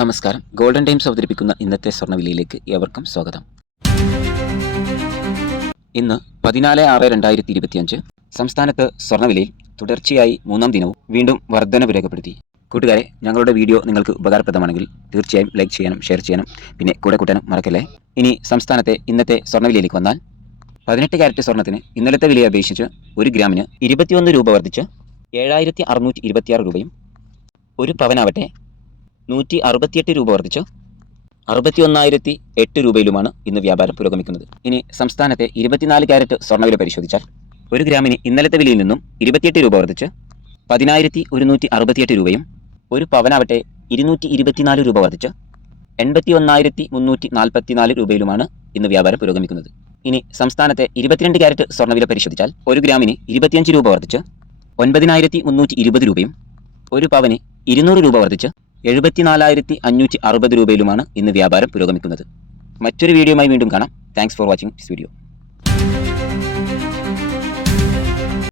നമസ്കാരം. Golden times അവതരിപ്പിക്കുന്ന ഇന്നത്തെ സ്വർണവിലയിലേക്ക് ഏവർക്കും സ്വാഗതം. ഇന്ന് പതിനാല് ആറ് രണ്ടായിരത്തി ഇരുപത്തിയഞ്ച് സംസ്ഥാനത്ത് സ്വർണവിലയിൽ തുടർച്ചയായി മൂന്നാം ദിനവും വീണ്ടും വർധനവ് രേഖപ്പെടുത്തി. കൂട്ടുകാരെ ഞങ്ങളുടെ വീഡിയോ നിങ്ങൾക്ക് ഉപകാരപ്രദമാണെങ്കിൽ തീർച്ചയായും ലൈക്ക് ചെയ്യാനും ഷെയർ ചെയ്യാനും പിന്നെ കൂടെ കൂട്ടാനും മറക്കല്ലേ? ഇനി സംസ്ഥാനത്തെ ഇന്നത്തെ സ്വർണവിലയിലേക്ക് വന്നാൽ പതിനെട്ട് ക്യാരറ്റ് സ്വർണത്തിന് ഇന്നലത്തെ വിലയെ അപേക്ഷിച്ച് ഒരു ഗ്രാമിന് ഇരുപത്തിയൊന്ന് രൂപ വർദ്ധിച്ച് ഏഴായിരത്തി അറുന്നൂറ്റി ഇരുപത്തിയാറ് രൂപയും ഒരു പവനാവട്ടെ നൂറ്റി അറുപത്തിയെട്ട് രൂപ വർദ്ധിച്ചു. അറുപത്തി ഒന്നായിരത്തി എട്ട് രൂപയിലുമാണ് ഇന്ന് വ്യാപാരം പുരോഗമിക്കുന്നത്. ഇനി സംസ്ഥാനത്തെ ഇരുപത്തിനാല് ക്യാരറ്റ് സ്വർണവില പരിശോധിച്ചാൽ ഒരു ഗ്രാമിന് ഇന്നലത്തെ വിലയിൽ നിന്നും ഇരുപത്തിയെട്ട് രൂപ വർദ്ധിച്ച് പതിനായിരത്തി ഒരുന്നൂറ്റി അറുപത്തിയെട്ട് രൂപയും ഒരു പവനാവട്ടെ ഇരുന്നൂറ്റി ഇരുപത്തിനാല് രൂപ വർദ്ധിച്ച് എൺപത്തി ഒന്നായിരത്തി മുന്നൂറ്റി നാൽപ്പത്തിനാല് രൂപയിലുമാണ് ഇന്ന് വ്യാപാരം പുരോഗമിക്കുന്നത്. ഇനി സംസ്ഥാനത്തെ ഇരുപത്തിരണ്ട് ക്യാരറ്റ് സ്വർണവില പരിശോധിച്ചാൽ ഒരു ഗ്രാമിന് ഇരുപത്തിയഞ്ച് രൂപ വർദ്ധിച്ച് ഒൻപതിനായിരത്തി മുന്നൂറ്റി ഇരുപത് രൂപയും ഒരു പവന് ഇരുന്നൂറ് രൂപ വർദ്ധിച്ച് എഴുപത്തിനാലായിരത്തി അഞ്ഞൂറ്റി അറുപത് രൂപയിലുമാണ് ഇന്ന് വ്യാപാരം പുരോഗമിക്കുന്നത്. മറ്റൊരു വീഡിയോയുമായി വീണ്ടും കാണാം. Thanks for watching this video